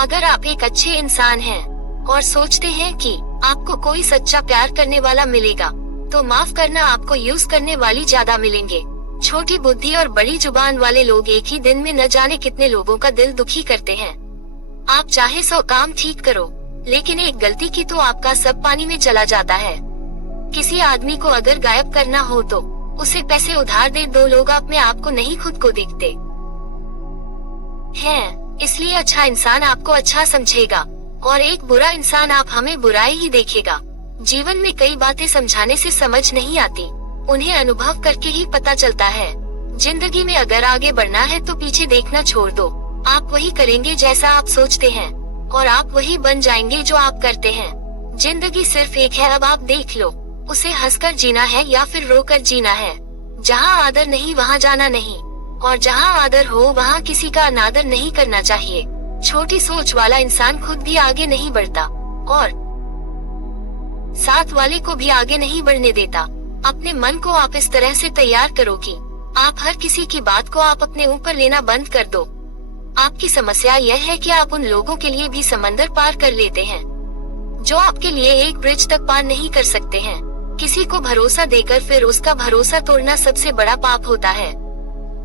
अगर आप एक अच्छे इंसान हैं और सोचते हैं कि आपको कोई सच्चा प्यार करने वाला मिलेगा, तो माफ करना, आपको यूज करने वाली ज्यादा मिलेंगे। छोटी बुद्धि और बड़ी जुबान वाले लोग एक ही दिन में न जाने कितने लोगों का दिल दुखी करते हैं। आप चाहे 100 काम ठीक करो, लेकिन एक गलती की तो आपका सब पानी में चला जाता है। किसी आदमी को अगर गायब करना हो तो उसे पैसे उधार दे दो। लोग अपने आप को नहीं, खुद को देखते हैं, इसलिए अच्छा इंसान आपको अच्छा समझेगा और एक बुरा इंसान आप हमें बुराई ही देखेगा। जीवन में कई बातें समझाने से समझ नहीं आती, उन्हें अनुभव करके ही पता चलता है। जिंदगी में अगर आगे बढ़ना है तो पीछे देखना छोड़ दो। आप वही करेंगे जैसा आप सोचते हैं और आप वही बन जाएंगे जो आप करते हैं। जिंदगी सिर्फ एक है, अब आप देख लो, उसे हंसकर जीना है या फिर रोकर जीना है। जहाँ आदर नहीं वहाँ जाना नहीं, और जहाँ आदर हो वहाँ किसी का अनादर नहीं करना चाहिए। छोटी सोच वाला इंसान खुद भी आगे नहीं बढ़ता और साथ वाले को भी आगे नहीं बढ़ने देता। अपने मन को आप इस तरह से तैयार करो कि आप हर किसी की बात को आप अपने ऊपर लेना बंद कर दो। आपकी समस्या यह है कि आप उन लोगों के लिए भी समंदर पार कर लेते हैं जो आपके लिए एक ब्रिज तक पार नहीं कर सकते हैं। किसी को भरोसा देकर फिर उसका भरोसा तोड़ना सबसे बड़ा पाप होता है।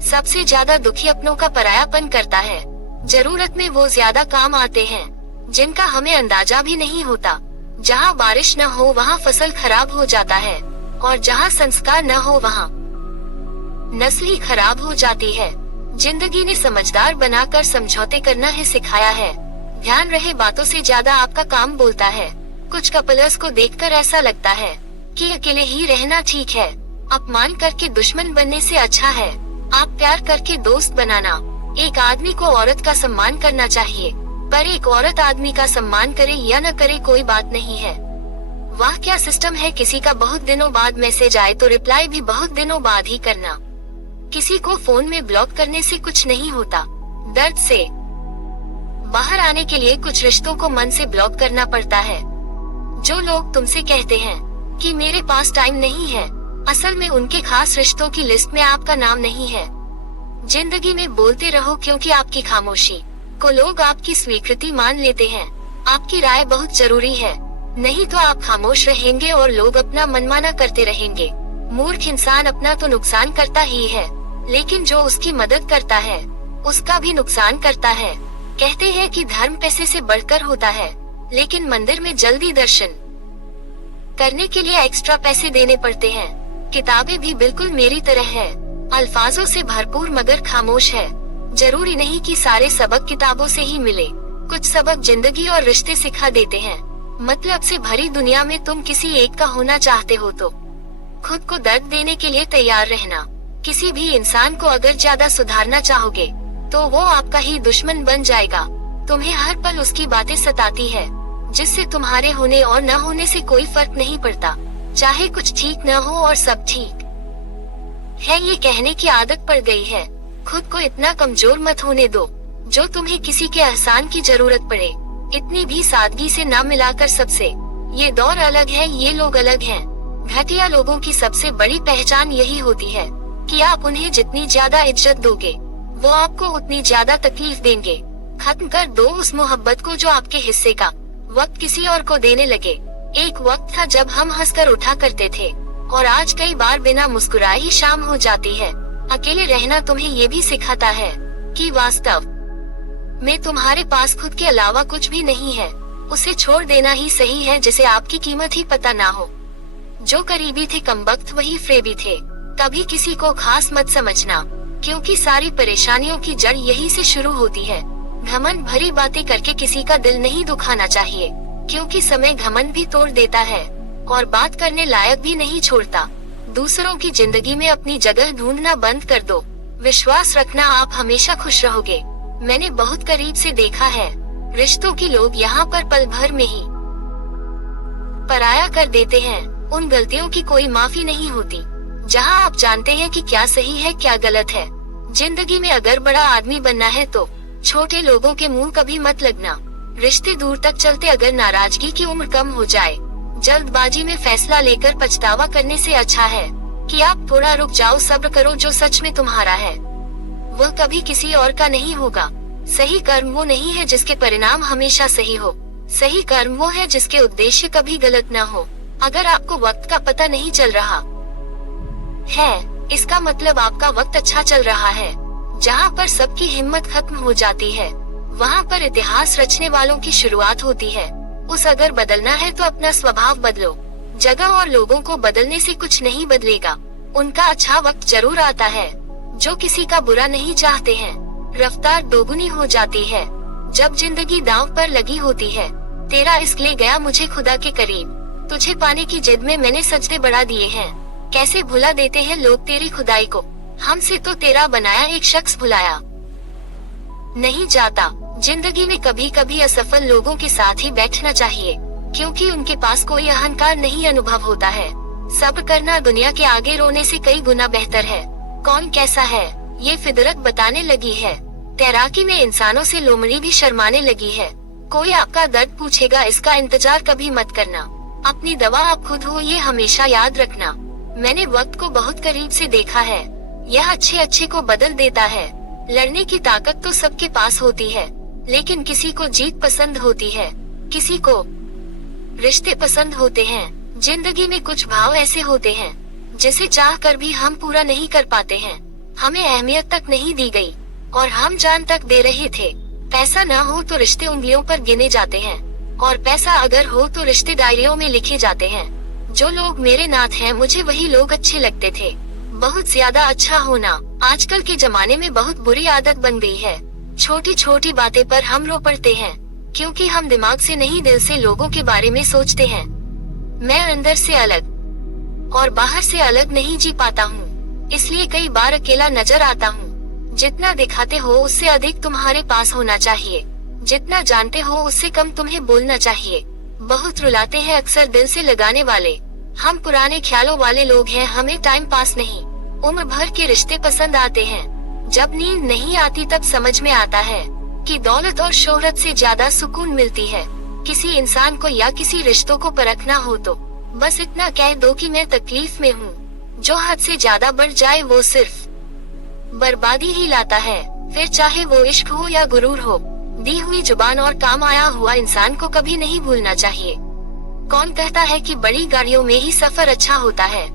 सबसे ज्यादा दुखी अपनों का परायापन करता है। जरूरत में वो ज्यादा काम आते हैं जिनका हमें अंदाजा भी नहीं होता। जहाँ बारिश न हो वहाँ फसल खराब हो जाता है और जहाँ संस्कार न हो वहाँ नस्ल ही खराब हो जाती है। जिंदगी ने समझदार बनाकर समझौते करना ही सिखाया है। ध्यान रहे, बातों से ज्यादा आपका काम बोलता है। कुछ कपल्स को देखकर ऐसा लगता है कि अकेले ही रहना ठीक है। अपमान करके दुश्मन बनने से अच्छा है आप प्यार करके दोस्त बनाना। एक आदमी को औरत का सम्मान करना चाहिए, पर एक औरत आदमी का सम्मान करे या न करे कोई बात नहीं है। वाह क्या सिस्टम है, किसी का बहुत दिनों बाद मैसेज आए तो रिप्लाई भी बहुत दिनों बाद ही करना। किसी को फोन में ब्लॉक करने से कुछ नहीं होता। दर्द से बाहर आने के लिए कुछ रिश्तों को मन से ब्लॉक करना पड़ता है। जो लोग तुमसे कहते हैं कि मेरे पास टाइम नहीं है, असल में उनके खास रिश्तों की लिस्ट में आपका नाम नहीं है। जिंदगी में बोलते रहो, क्योंकि आपकी खामोशी को लोग आपकी स्वीकृति मान लेते हैं। आपकी राय बहुत जरूरी है, नहीं तो आप खामोश रहेंगे और लोग अपना मनमाना करते रहेंगे। मूर्ख इंसान अपना तो नुकसान करता ही है, लेकिन जो उसकी मदद करता है उसका भी नुकसान करता है। कहते हैं कि धर्म पैसे से बढ़कर होता है, लेकिन मंदिर में जल्दी दर्शन करने के लिए एक्स्ट्रा पैसे देने पड़ते हैं। किताबें भी बिल्कुल मेरी तरह है, अल्फाजों से भरपूर मगर खामोश है। जरूरी नहीं कि सारे सबक किताबों से ही मिले, कुछ सबक जिंदगी और रिश्ते सिखा देते हैं। मतलब से भरी दुनिया में तुम किसी एक का होना चाहते हो तो खुद को दर्द देने के लिए तैयार रहना। किसी भी इंसान को अगर ज्यादा सुधारना चाहोगे तो वो आपका ही दुश्मन बन जाएगा। तुम्हें हर पल उसकी बातें सताती है, जिससे तुम्हारे होने और न होने से कोई फर्क नहीं पड़ता। चाहे कुछ ठीक न हो और सब ठीक है ये कहने की आदत पड़ गई है। खुद को इतना कमजोर मत होने दो जो तुम्हें किसी के एहसान की जरूरत पड़े। इतनी भी सादगी से ना मिलाकर सबसे। ये दौर अलग है, ये लोग अलग हैं। घटिया लोगों की सबसे बड़ी पहचान यही होती है कि आप उन्हें जितनी ज्यादा इज्जत दोगे वो आपको उतनी ज्यादा तकलीफ देंगे। खत्म कर दो उस मोहब्बत को जो आपके हिस्से का वक्त किसी और को देने लगे। एक वक्त था जब हम हंसकर उठा करते थे और आज कई बार बिना मुस्कुराए ही शाम हो जाती है। अकेले रहना तुम्हें ये भी सिखाता है कि वास्तव में तुम्हारे पास खुद के अलावा कुछ भी नहीं है। उसे छोड़ देना ही सही है जिसे आपकी कीमत ही पता ना हो। जो करीबी थे कमबख्त वही फ्रेबी थे। कभी किसी को खास मत समझना, क्योंकि सारी परेशानियों की जड़ यही से शुरू होती है। घमंड भरी बातें करके किसी का दिल नहीं दुखाना चाहिए, क्योंकि समय घमंड भी तोड़ देता है और बात करने लायक भी नहीं छोड़ता। दूसरों की जिंदगी में अपनी जगह ढूंढना बंद कर दो। विश्वास रखना, आप हमेशा खुश रहोगे। मैंने बहुत करीब से देखा है, रिश्तों की लोग यहाँ पर पल भर में ही पराया कर देते हैं। उन गलतियों की कोई माफी नहीं होती जहाँ आप जानते हैं कि क्या सही है क्या गलत है। जिंदगी में अगर बड़ा आदमी बनना है तो छोटे लोगों के मुंह कभी मत लगना। रिश्ते दूर तक चलते अगर नाराजगी की उम्र कम हो जाए। जल्दबाजी में फैसला लेकर पछतावा करने से अच्छा है कि आप थोड़ा रुक जाओ, सब्र करो। जो सच में तुम्हारा है वह कभी किसी और का नहीं होगा। सही कर्म वो नहीं है जिसके परिणाम हमेशा सही हो। सही कर्म वो है जिसके उद्देश्य कभी गलत न हो। अगर आपको वक्त का पता नहीं चल रहा है, इसका मतलब आपका वक्त अच्छा चल रहा है। जहाँ पर सबकी हिम्मत खत्म हो जाती है, वहाँ पर इतिहास रचने वालों की शुरुआत होती है। उस अगर बदलना है तो अपना स्वभाव बदलो। जगह और लोगों को बदलने से कुछ नहीं बदलेगा। उनका अच्छा वक्त जरूर आता है। जो किसी का बुरा नहीं चाहते हैं, रफ्तार दोगुनी हो जाती है जब जिंदगी दांव पर लगी होती है। तेरा इसलिए गया मुझे खुदा के करीब, तुझे पाने की जिद में मैंने सजदे बढ़ा दिए हैं। कैसे भुला देते हैं लोग तेरी खुदाई को, हमसे तो तेरा बनाया एक शख्स भुलाया नहीं जाता। जिंदगी में कभी कभी असफल लोगों के साथ ही बैठना चाहिए, क्योंकि उनके पास कोई अहंकार नहीं अनुभव होता है। सब्र करना दुनिया के आगे रोने से कई गुना बेहतर है। कौन कैसा है ये फितरत बताने लगी है। तैराकी में इंसानों से लोमड़ी भी शर्माने लगी है। कोई आपका दर्द पूछेगा, इसका इंतजार कभी मत करना। अपनी दवा आप खुद हो, ये हमेशा याद रखना। मैंने वक्त को बहुत करीब से देखा है, यह अच्छे अच्छे को बदल देता है। लड़ने की ताकत तो सबके पास होती है, लेकिन किसी को जीत पसंद होती है, किसी को रिश्ते पसंद होते हैं। जिंदगी में कुछ भाव ऐसे होते हैं जिसे चाह कर भी हम पूरा नहीं कर पाते हैं। हमें अहमियत तक नहीं दी गई और हम जान तक दे रहे थे। पैसा ना हो तो रिश्ते उंगलियों पर गिने जाते हैं, और पैसा अगर हो तो रिश्ते डायरियों में लिखे जाते हैं। जो लोग मेरे नाथ हैं, मुझे वही लोग अच्छे लगते थे। बहुत ज्यादा अच्छा होना आजकल के जमाने में बहुत बुरी आदत बन गई है। छोटी छोटी बातें पर हम रो पड़ते हैं, क्योंकि हम दिमाग से नहीं दिल से लोगों के बारे में सोचते हैं। मैं अंदर से अलग और बाहर से अलग नहीं जी पाता हूँ, इसलिए कई बार अकेला नजर आता हूँ। जितना दिखाते हो उससे अधिक तुम्हारे पास होना चाहिए। जितना जानते हो उससे कम तुम्हें बोलना चाहिए। बहुत रुलाते हैं अक्सर दिल से लगाने वाले। हम पुराने ख्यालों वाले लोग हैं, हमें टाइम पास नहीं, उम्र भर के रिश्ते पसंद आते हैं। जब नींद नहीं आती तब समझ में आता है कि दौलत और शोहरत से ज्यादा सुकून मिलती है। किसी इंसान को या किसी रिश्तों को परखना हो तो बस इतना कह दो कि मैं तकलीफ में हूँ। जो हद से ज्यादा बढ़ जाए वो सिर्फ बर्बादी ही लाता है। फिर चाहे वो इश्क हो या गुरूर हो, दी हुई जुबान और काम आया हुआ इंसान को कभी नहीं भूलना चाहिए। कौन कहता है कि बड़ी गाड़ियों में ही सफर अच्छा होता है।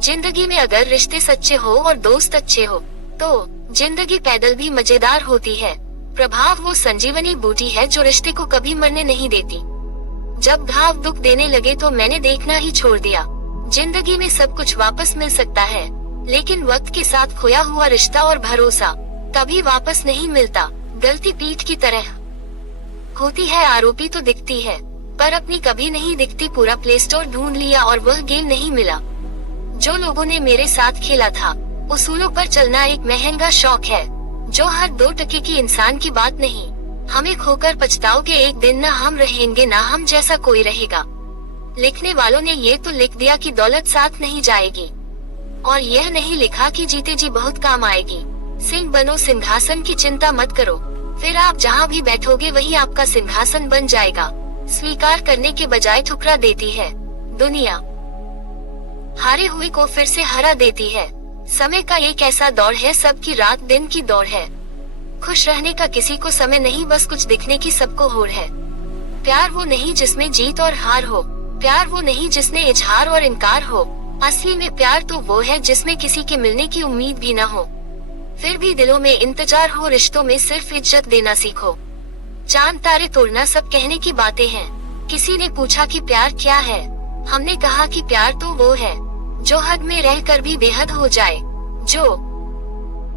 जिंदगी में अगर रिश्ते सच्चे हो और दोस्त अच्छे हो तो जिंदगी पैदल भी मजेदार होती है। प्रभाव वो संजीवनी बूटी है जो रिश्ते को कभी मरने नहीं देती। जब घाव दुख देने लगे तो मैंने देखना ही छोड़ दिया। जिंदगी में सब कुछ वापस मिल सकता है, लेकिन वक्त के साथ खोया हुआ रिश्ता और भरोसा कभी वापस नहीं मिलता। गलती पीठ की तरह होती है, आरोपी तो दिखती है पर अपनी कभी नहीं दिखती। पूरा प्ले स्टोर ढूंढ लिया और वह गेम नहीं मिला जो लोगों ने मेरे साथ खेला था। उसूलों पर चलना एक महंगा शौक है जो हर 2 टके की इंसान की बात नहीं। हमें खोकर पछताओगे एक दिन, ना हम रहेंगे ना हम जैसा कोई रहेगा। लिखने वालों ने ये तो लिख दिया कि दौलत साथ नहीं जाएगी, और यह नहीं लिखा कि जीते जी बहुत काम आएगी। सिंह बनो, सिंहासन की चिंता मत करो, फिर आप जहाँ भी बैठोगे वही आपका सिंहासन बन जाएगा। स्वीकार करने के बजाय ठुकरा देती है दुनिया, हारे हुए को फिर से हरा देती है। समय का एक ऐसा दौर है, सबकी रात दिन की दौड़ है। खुश रहने का किसी को समय नहीं, बस कुछ दिखने की सबको होड़ है। प्यार वो नहीं जिसमें जीत और हार हो, प्यार वो नहीं जिसमें इजहार और इनकार हो। असली में प्यार तो वो है जिसमें किसी के मिलने की उम्मीद भी न हो, फिर भी दिलों में इंतजार हो। रिश्तों में सिर्फ इज्जत देना सीखो। चांद तारे तोड़ना सब कहने की बातें हैं। किसी ने पूछा कि प्यार क्या है, हमने कहा कि प्यार तो वो है जो हद में रहकर भी बेहद हो जाए। जो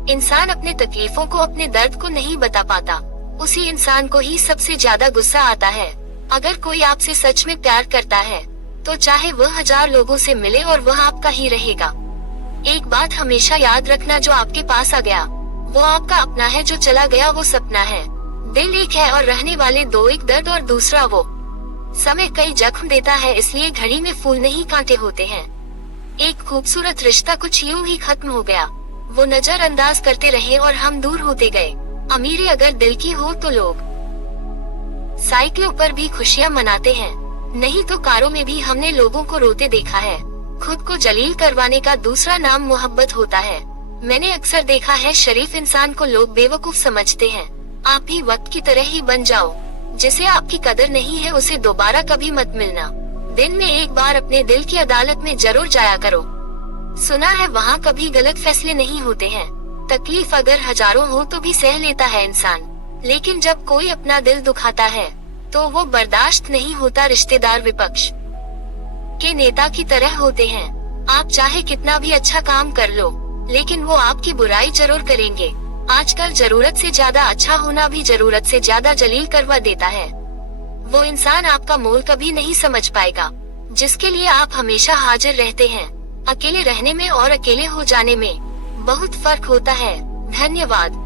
इंसान अपने तकलीफों को, अपने दर्द को नहीं बता पाता, उसी इंसान को ही सबसे ज्यादा गुस्सा आता है। अगर कोई आपसे सच में प्यार करता है तो चाहे वह 1000 लोगों से मिले और वह आपका ही रहेगा। एक बात हमेशा याद रखना, जो आपके पास आ गया वो आपका अपना है, जो चला गया वो सपना है। दिल एक है और रहने वाले दो, एक दर्द और दूसरा वो। समय कई जख्म देता है, इसलिए घड़ी में फूल नहीं कांटे होते हैं। एक खूबसूरत रिश्ता कुछ यूं ही खत्म हो गया। वो नजरअंदाज करते रहे और हम दूर होते गए। अमीरी अगर दिल की हो तो लोग साइकिलों पर भी खुशियां मनाते हैं, नहीं तो कारों में भी हमने लोगों को रोते देखा है। खुद को जलील करवाने का दूसरा नाम मोहब्बत होता है। मैंने अक्सर देखा है, शरीफ इंसान को लोग बेवकूफ समझते हैं। आप भी वक्त की तरह ही बन जाओ। जिसे आपकी कदर नहीं है उसे दोबारा कभी मत मिलना। दिन में एक बार अपने दिल की अदालत में जरूर जाया करो। सुना है वहाँ कभी गलत फैसले नहीं होते हैं। तकलीफ अगर हजारों हो तो भी सह लेता है इंसान, लेकिन जब कोई अपना दिल दुखाता है तो वो बर्दाश्त नहीं होता। रिश्तेदार विपक्ष के नेता की तरह होते हैं। आप चाहे कितना भी अच्छा काम कर लो, लेकिन वो आपकी बुराई जरूर करेंगे। आजकल जरूरत से ज्यादा अच्छा होना भी जरूरत से ज्यादा जलील करवा देता है। वो इंसान आपका मोल कभी नहीं समझ पाएगा, जिसके लिए आप हमेशा हाजिर रहते हैं। अकेले रहने में और अकेले हो जाने में बहुत फर्क होता है। धन्यवाद।